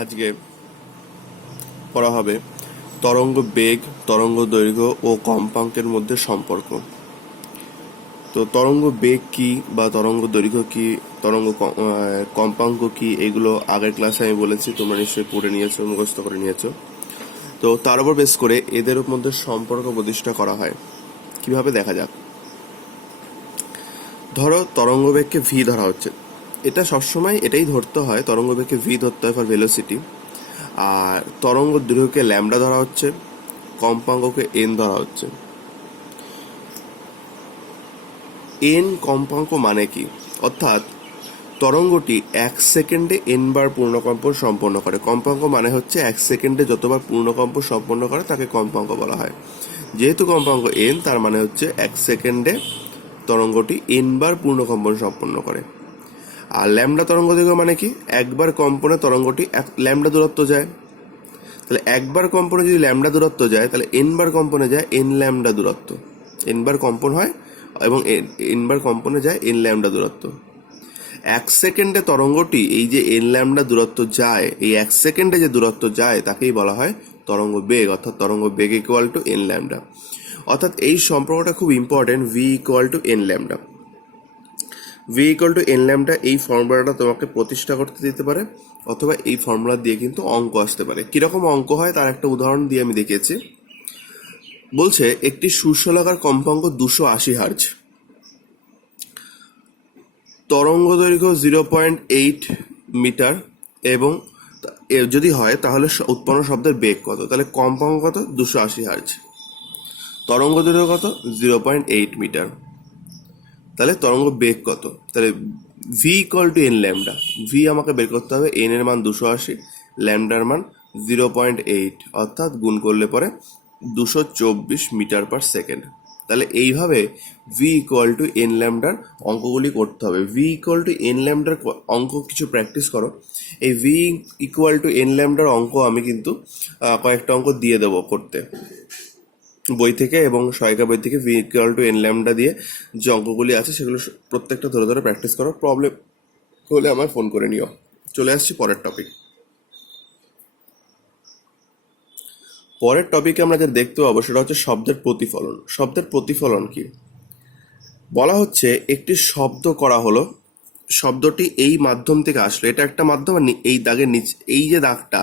আজকে পড়া হবে তরঙ্গ বেগ, তরঙ্গ দৈর্ঘ্য ও কম্পাঙ্কের মধ্যে সম্পর্ক। তো তরঙ্গ বেগ কি বা তরঙ্গ দৈর্ঘ্য কি, কম্পাঙ্ক কি, এগুলো আগের ক্লাসে আমি বলেছি, তোমরা নিশ্চয়ই পড়ে নিয়েছো, মুখস্থ করে নিয়েছো। তো তার উপর বেস করে এদের মধ্যে সম্পর্ক প্রতিষ্ঠা করা হয় কিভাবে দেখা যাক। ধরো তরঙ্গ বেগকে ভি ধরা হচ্ছে, এটা সবসময় এটাই ধরতে হয়, তরঙ্গ বেগকে ভি ধরতে হয় ফর ভেলোসিটি। আর তরঙ্গ দৈর্ঘ্যকে ল্যামডা ধরা হচ্ছে, কম্পাঙ্ককে এন ধরা হচ্ছে। এন কম্পাঙ্ক মানে কি, অর্থাৎ তরঙ্গটি 1 সেকেন্ডে এন বার পূর্ণকম্পন সম্পন্ন করে। কম্পাঙ্ক মানে হচ্ছে 1 সেকেন্ডে যতবার পূর্ণকম্প সম্পন্ন করে তাকে কম্পাঙ্ক বলা হয়। যেহেতু কম্পাঙ্ক এন, তার মানে হচ্ছে 1 সেকেন্ডে তরঙ্গটি এন বার পূর্ণকম্পন সম্পন্ন করে। আর ল্যামডা তরঙ্গ দৈর্ঘ্য মানে কি, একবার কম্পনে তরঙ্গটি ল্যামডা দূরত্ব যায়। তাহলে একবার কম্পনে যদি ল্যামডা দূরত্ব যায়, তাহলে এন বার কম্পনে যায় এন ল্যামডা দূরত্ব। এন বার কম্পন হয় এবং এন বার কম্পনে যায় এন ল্যামডা দূরত্ব। 1 সেকেন্ডে তরঙ্গটি এই যে এন ল্যামডা দূরত্ব যায়, এই 1 সেকেন্ডে যে দূরত্ব যায় তাকেই বলা হয় তরঙ্গ বেগ, অর্থাৎ তরঙ্গ বেগ ইকুয়াল টু এন ল্যামডা। অর্থাৎ এই সম্পর্কটা খুব important, V equal to N lambda. V equal to N lambda, এই ফর্মুলাটা তোমাকে প্রতিষ্ঠা করতে দিতে পারে, অথবা এই ফর্মুলা দিয়ে কিন্তু অঙ্ক আসতে পারে। কিরকম অঙ্ক হয় তার একটা উদাহরণ দিয়ে আমি দেখিয়েছি। বলছে একটি সুষলাকার কম্পাঙ্ক 280 হার্জ, তরঙ্গ দৈর্ঘ্য 0.8 মিটার, এবং যদি হয় তাহলে উৎপন্ন শব্দের বেগ কত। তাহলে কম্পাঙ্ক কত, 280 হার্জ, তরঙ্গ দৈর্ঘ্য কত, 0.8 মিটার, তাহলে তরঙ্গ বেগ কত। তাহলে V equal to N lambda, V আমাকে বের করতে হবে, এন এর মান 280, ল্যামডার মান 0.8, অর্থাৎ গুণ করলে পরে 224 মিটার/সেকেন্ড। তাহলে এইভাবে ভি ইকুয়াল টু এন ল্যামডার অঙ্কগুলি করতে হবে। ভি ইকুয়াল টু এন ল্যামডার অঙ্ক কিছু প্র্যাকটিস করো। এই ভি ইকুয়াল টু এন ল্যামডার অঙ্ক আমি কিন্তু কয়েকটা অঙ্ক দিয়ে দেবো করতে বই থেকে, এবং সহায়িকা বই থেকে। V equal to N lambda দিয়ে যে অঙ্কগুলি আছে সেগুলো প্রত্যেকটা ধরে ধরে প্র্যাকটিস করো। প্রবলেম হলে আমায় ফোন করে নিও। চলে আসছি পরের টপিক। পরের টপিকে আমরা যা দেখতে পাবো সেটা হচ্ছে শব্দের প্রতিফলন। শব্দের প্রতিফলন কি, বলা হচ্ছে একটি শব্দ করা হলো, শব্দটি এই মাধ্যম থেকে আসলো, এটা একটা মাধ্যম, আর এই দাগের নিচে এই যে দাগটা,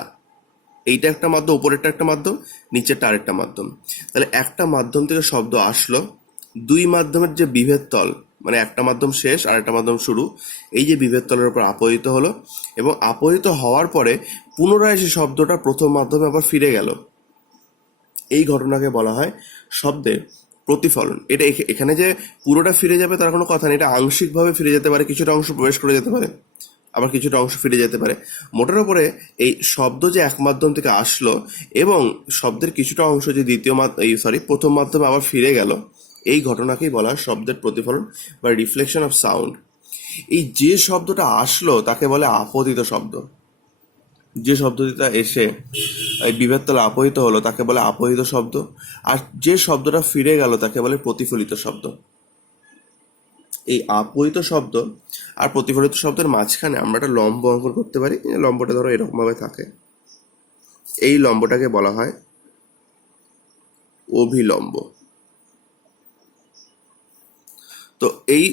এইটা একটা মাধ্যম, উপরেরটা একটা মাধ্যম, নিচেরটা আরেকটা মাধ্যম। তাহলে একটা মাধ্যম থেকে শব্দ আসলো, দুই মাধ্যমের যে বিভেদ তল, মানে একটা মাধ্যম শেষ আর একটা মাধ্যম শুরু, এই যে বিভেদ তলের উপর আপতিত হলো, এবং আপতিত হওয়ার পরে পুনরায় সে শব্দটা প্রথম মাধ্যমে আবার ফিরে গেল, এই ঘটনাকে বলা হয় শব্দের প্রতিফলন। এটা এখানে যে পুরোটা ফিরে যাবে তার কোনো কথা নেই, এটা আংশিকভাবে ফিরে যেতে পারে, কিছুটা অংশ প্রবেশ করে যেতে পারে, আবার কিছুটা অংশ ফিরে যেতে পারে। মোটের ওপরে এই শব্দ যে এক মাধ্যম থেকে আসলো এবং শব্দের কিছুটা অংশ যে প্রথম মাধ্যমে আবার ফিরে গেল, এই ঘটনাকেই বলা হয় শব্দের প্রতিফলন বা রিফ্লেকশন অফ সাউন্ড। এই যে শব্দটা আসলো তাকে বলে আপতিত শব্দ, যে শব্দটা এসে এই বিভেদ তলে আপতিত হলো তাকে বলে আপতিত শব্দ, আর যে শব্দটা ফিরে গেল তাকে বলে প্রতিফলিত শব্দ। এই আপতিত শব্দ আর প্রতিফলিত শব্দের মাঝখানে আমরা একটা লম্ব অঙ্কন করতে পারি। লম্বটা ধরো এরকম ভাবে থাকে, এই লম্বটাকে বলা হয় অভিলম্ব। তো এই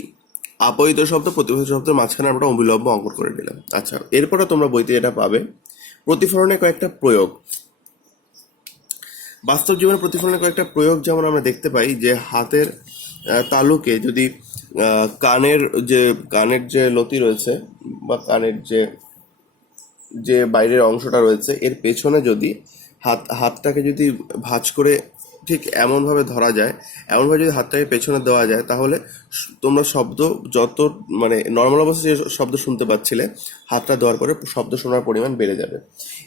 আপতিত শব্দ প্রতিফলিত শব্দের মাঝখানে আমরা অভিলম্ব অঙ্কন করে নিলাম। আচ্ছা, এরপরে তোমরা বইতে এটা পাবে প্রতিফলনের কয়েকটা প্রয়োগ। বাস্তব জীবনে প্রতিফলনের কয়েকটা প্রয়োগ যেমন আমরা দেখতে পাই যে হাতের তালুকে যদি কানের যে লতি রয়েছে বা কানের যে বাইরের অংশটা রয়েছে এর পেছনে যদি হাতটাকে যদি ভাঁজ করে ঠিক এমনভাবে ধরা যায়, এমনভাবে যদি হাতটাকে পেছনে দেওয়া যায়, তাহলে তোমরা শব্দ যত মানে নর্মাল অবস্থায় যে শব্দ শুনতে পাচ্ছিলে, হাতটা দেওয়ার পরে শব্দ শোনার পরিমাণ বেড়ে যাবে।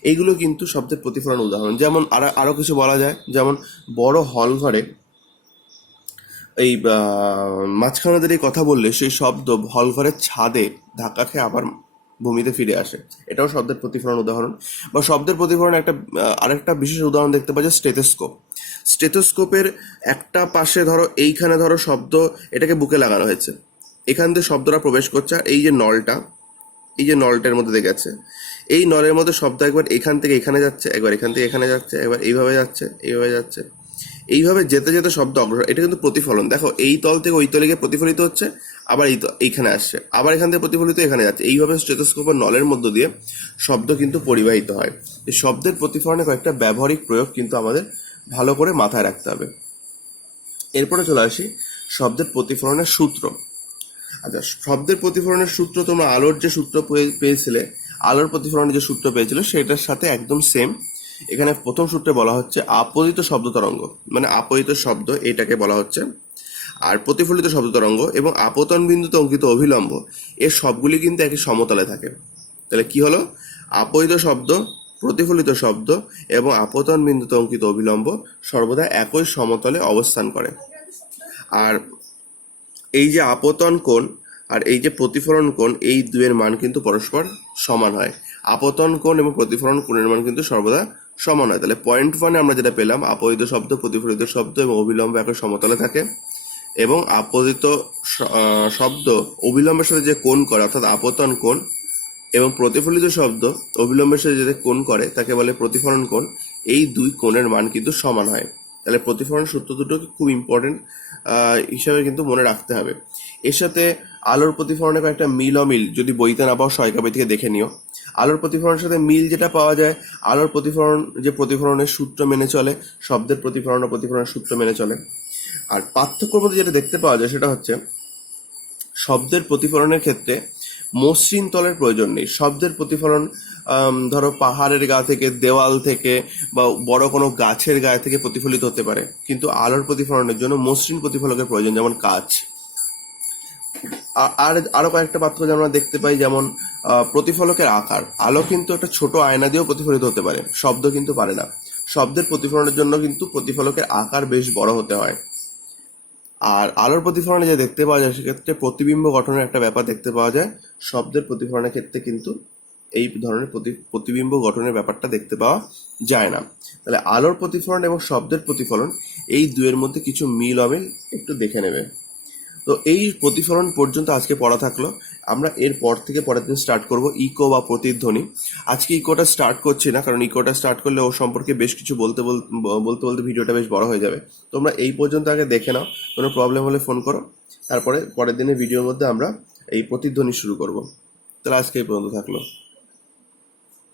এইগুলো কিন্তু শব্দের প্রতিফলন উদাহরণ। যেমন আরও কিছু বলা যায়, যেমন বড় হল ঘরে এই মাঝখানে দাঁড়িয়ে কথা বললে সেই শব্দ হল ঘরের ছাদে ধাক্কা খেয়ে আবার ভূমিতে ফিরে আসে, এটাও শব্দের প্রতিফলন উদাহরণ। বা শব্দের প্রতিফলন আরেকটা বিশেষ উদাহরণ দেখতে পাওয়া যায় স্টেথোস্কোপ। স্টেথোস্কোপের একটা পাশে ধরো এইখানে ধরো শব্দ, এটাকে বুকে লাগানো হয়েছে, এখান থেকে শব্দটা প্রবেশ করছে, আর এই যে নলটার মধ্যে গেছে, এই নলের মধ্যে শব্দ একবার এখান থেকে এখানে যাচ্ছে, একবার এখান থেকে এখানে যাচ্ছে, একবার এইভাবে যাচ্ছে, এইভাবে যাচ্ছে, এইভাবে যেতে যেতে শব্দ অগ্রসর। এটা কিন্তু প্রতিফলন। দেখো এই তল থেকে ওই তলে গিয়ে প্রতিফলিত হচ্ছে, আবার এইখানে আসছে, আবার এখান থেকে প্রতিফলিত এখানে যাচ্ছে। এইভাবে স্টেথোস্কোপের নলের মধ্য দিয়ে শব্দ কিন্তু পরিবাহিত হয়। এই শব্দের প্রতিফলনে কয়েকটা ব্যবহারিক প্রয়োগ কিন্তু আমাদের ভালো করে মাথায় রাখতে হবে। এরপরে চলে আসি শব্দের প্রতিফলনের সূত্র। আচ্ছা, শব্দের প্রতিফলনের সূত্র তোমরা আলোর যে সূত্র পেয়েছিলে, আলোর প্রতিফলনের যে সূত্র পেয়েছিল সেটার সাথে একদম সেম। এখানে প্রথম সূত্রে বলা হচ্ছে আপতিত শব্দ তরঙ্গ, মানে আপতিত শব্দ এটাকে বলা হচ্ছে, আর প্রতিফলিত শব্দ তরঙ্গ এবং আপতন বিন্দুতে অঙ্কিত অভিলম্ব, এর সবগুলি কিন্তু একই সমতলে থাকে। তাহলে কি হলো? আপতিত শব্দ, প্রতিফলিত শব্দ এবং আপতন বিন্দুতে অঙ্কিত অভিলম্ব সর্বদা একই সমতলে অবস্থান করে। আর এই যে আপতন কোণ আর এই যে প্রতিফলন কোণ, এই দুয়ের মান কিন্তু পরস্পর সমান হয়। আপতন কোণ এবং প্রতিফলন কোণের মান কিন্তু সর্বদা সমান হয়। তাহলে পয়েন্ট ওয়ানে আমরা যেটা পেলাম, আপতিত শব্দ, প্রতিফলিত শব্দ এবং অবিলম্ব একই সমতলে থাকে, এবং আপতিত শব্দ অবিলম্বের সাথে যে কোণ করে অর্থাৎ আপতন কোণ, এবং প্রতিফলিত শব্দ অবিলম্বের সাথে যে কোণ করে তাকে বলে প্রতিফলন কোণ। এই দুই কোণের মান কিন্তু সমান হয়। তাহলে প্রতিফলন সূত্র দুটো খুব ইম্পর্টেন্ট হিসাবে কিন্তু মনে রাখতে হবে। এর সাথে আলোর প্রতিফলনের কয়েকটা মিল অমিল যদি বইতে না পাও সহায়িকা বই থেকে দেখে নিও। আলোর প্রতিফলনের সাথে মিল যেটা পাওয়া যায়, আলোর প্রতিফলন যে প্রতিফলনের সূত্র মেনে চলে, শব্দের প্রতিফলন ও প্রতিফলনের সূত্র মেনে চলে। আর পার্থক্যর মধ্যে যেটা দেখতে পাওয়া যায় সেটা হচ্ছে শব্দের প্রতিফলনের ক্ষেত্রে মসৃণ তলের প্রয়োজন নেই। শব্দের প্রতিফলন ধরো পাহাড়ের গা থেকে, দেওয়াল থেকে বা বড় কোনো গাছের গায়ে থেকে প্রতিফলিত হতে পারে, কিন্তু আলোর প্রতিফলনের জন্য মসৃণ প্রতিফলকের প্রয়োজন, যেমন কাঁচ। আর আরো কয়েকটা পার্থক্য আমরা দেখতে পাই, যেমন প্রতিফলকের আকার। আলো কিন্তু একটা ছোট আয়না দিয়েও প্রতিফলিত হতে পারে, শব্দ কিন্তু পারে না। শব্দের প্রতিফলনের জন্য কিন্তু প্রতিফলকের আকার বেশ বড় হতে হয়। আর আলোর প্রতিফলনে যে দেখতে পাওয়া যায় সেক্ষেত্রে প্রতিবিম্ব গঠনের একটা ব্যাপার দেখতে পাওয়া যায়। শব্দের প্রতিফলনের ক্ষেত্রে কিন্তু এই ধরনের প্রতিবিম্ব গঠনের ব্যাপারটা দেখতে পাওয়া যায় না। তাহলে আলোর প্রতিফলন এবং শব্দের প্রতিফলন, এই দুয়ের মধ্যে কিছু মিল অমিল একটু দেখে নেবে। তো এই প্রতিফলন পর্যন্ত আজকে পড়া থাকলো। আমরা এর পর থেকে পরের দিন স্টার্ট করব ইকো বা প্রতিধ্বনি। আজকে ইকোটা স্টার্ট করছি না, কারণ ইকোটা স্টার্ট করলে ওর সম্পর্কে বেশ কিছু বলতে বলতে ভিডিওটা বেশ বড় হয়ে যাবে। তোমরা এই পর্যন্ত আগে দেখে নাও, কোনো প্রবলেম হলে ফোন করো, তারপরে পরের দিনের ভিডিওর মধ্যে আমরা এই প্রতিধ্বনি শুরু করব। তাহলে আজকে এই পর্যন্ত থাকলো।